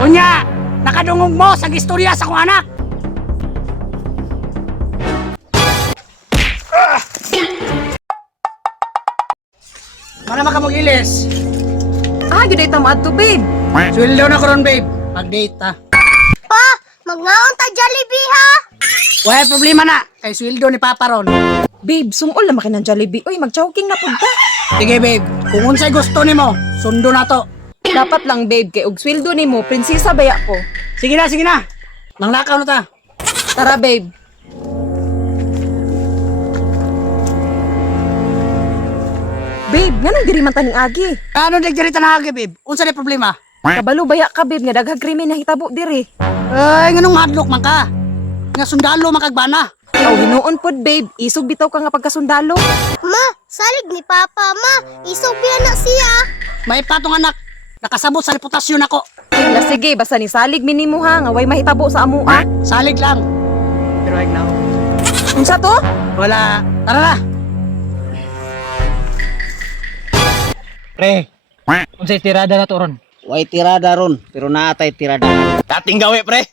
Unya, nakadungog mo sa gistorya sa kong anak. Mana maka mag-ilis? Yun ay tamad to, babe. Sweldo na ko ron, babe. Mag-date ha. Pa, magnaon ta Jollibee ha? Wala problema na. Kay sweldo ni Papa ron. Babe, sumol na makin ng Jollibee. Uy, mag-choking na punta. Sige, babe. Kung unsay gusto nimo, sundo na to. Dapat lang, babe, kay og sweldo nimo, prinsesa baya ko. Sige na, sige na. Nanglakaw na ta. Tara, babe. Babe, ganun diri man taning agi. Ano nagjarita na agi, babe? Unsa ni problema? Kabalo baya ka, babe, nga daghang krimen na hitabo diri. Ay, nganong madlok man ka? Nga sundalo makagbana. Aw, hinuon pod, babe. Isog bitaw ka nga pagkasundalo. Ma, salig ni Papa, ma. Isog biya na siya. May patong anak. Nakasabot sa reputasyon ako. La sige, basta ni salig minimo ha, nga way mahitabo sa amua. Salig lang. Pero right now, Unsa to? wala. Tara na. Pre, unsay tirada na to ron? Way tirada ron, pero naatay tirada. Dating gawi, pre.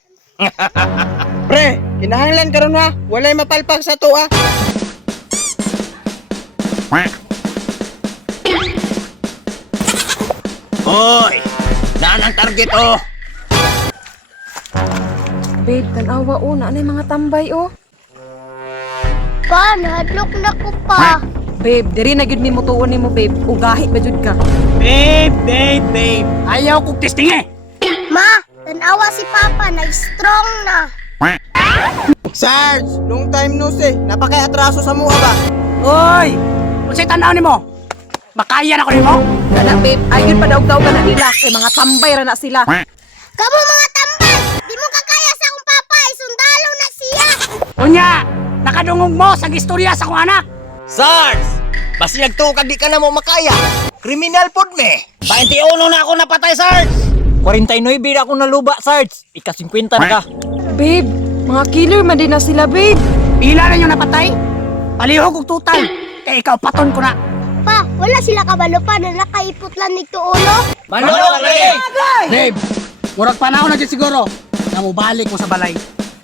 Pre, kinahanglan karon ha. Walay mapalpak sa to ah. Hoy, naan ang target oh. Babe, tanawa na anay mga tambay oh. Pa, nahadlok na ko pa. Babe, diri na gyud mi mutuon nimo, babe. Ugahi ba jud ka? Babe, babe, babe. Ayaw kong testing eh. Ma, tanawa si Papa na strong na. Sarge, long time no see. Napaka-atraso sa mua ba? Oy! Unsay tanaw nimo? Makaya na ko nimo? Kana, babe, ayun pa daw ka na nila kay mga tambay ra na sila. Kamu mga tambay, di mo kakaya sa akong Papa. Isundalo na siya. Unya, nakadungog mo sa gistorya sa kong anak. Sarge, basi nagtukad di ka na mo makaya. Kriminal pod me. 21 na ako napatay, Sarge! 49 na ako naluba, Sarge. Ika-50 na ka. Babe, mga killer man din na sila, babe. Pila na yung napatay? Palihog og total. Kaya ikaw paton ko na. Pa, wala sila kabalo pa na nakaipot lang nito ulo. Manolo, pre! Babe, murag panahon na dyan siguro. Na mo balik mo sa balay.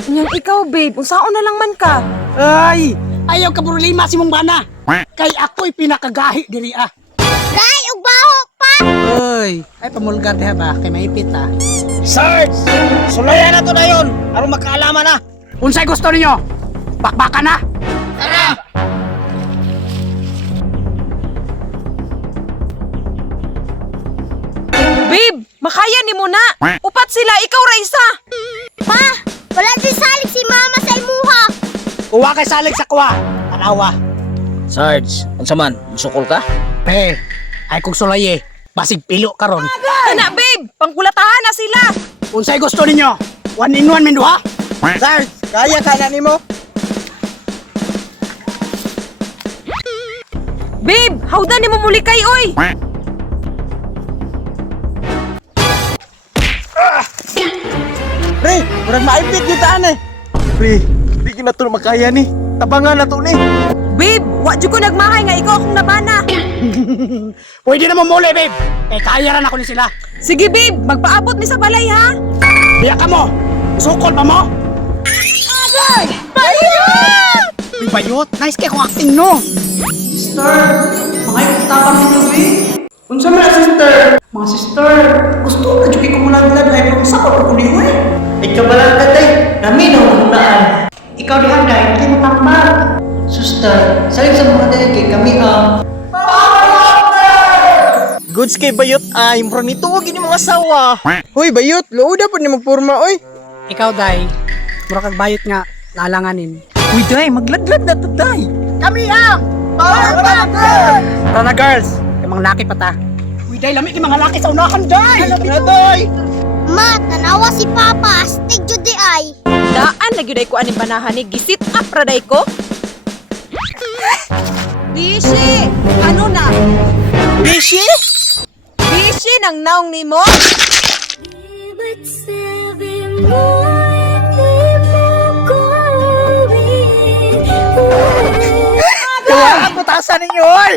Unyang ikaw, babe, unsaon na lang man ka? Ay, ayaw ka problema si mong bana. Kay ako'y pinakagahi diri ah. Dai, ug baho pa. Oy, ay pamulgar diha ba kay maipit ah. Sarge! Sulayan na to na yun! Aron makaalaman na! Unsay gusto ninyo? Bakbakan na. Babe, makaya ni mo na. Upat sila, ikaw ra isa. Pa, wala din salig si Mama sa imuha. Kuha kay salig sa kuha. Tanawa. Sarge, unsa man? Musukol ka? Pe, ay kung sulay eh. Basig pilo karon. Kana, babe, pangkulatahan na sila. Unsay gusto ninyo? 1-in-1 min duha? Sarge, kaya ka na nimo? Babe, hawda ni mo muli kay, oy. Pre, murag maipit kita ane. Pre, di na to makaya ni. Tabangan na to ni. Babe, wa jud ko nagmahay nga ikaw akong nabana. Pwede na mo muli, babe. Kay kaya ran ako ni sila. Sige, babe, magpaabot ni sa balay, ha? Biya ka mo. Sukol pa mo. Agay! Bayot! Uy, bayot. Nice kay kong acting, no? Unsa man sister? Mga sister, gusto na juki ko mula nila dahil kung sa ko kunin mo eh. Ikaw bala ka day, namin ang hunaan. Ikaw di handay, hindi mo tambal. Sister, saling sa mga day kay kami ang Goods kay bayot ay, murag nito wag ini mga asawa. Hoy, bayot, luoda po ni magpurma oy. Ikaw, Day. Mura kag bayot nga. Lalanganin. Uy, day, magladlad na to, day. Kami ang Power Packer! Tara na, girls. Kay mga laki pa ta. Uy, Day, lami kay mga laki sa unahan, Day! Ano, day? Ma, tanawa si Papa. Astig jud di ay. Daan na gyud ay ko aning banahan ni gisit up ra day ko. Bishi, ano na? Bishi? Bishi nang naong nimo? Kaya ang putasan ninyo, oy!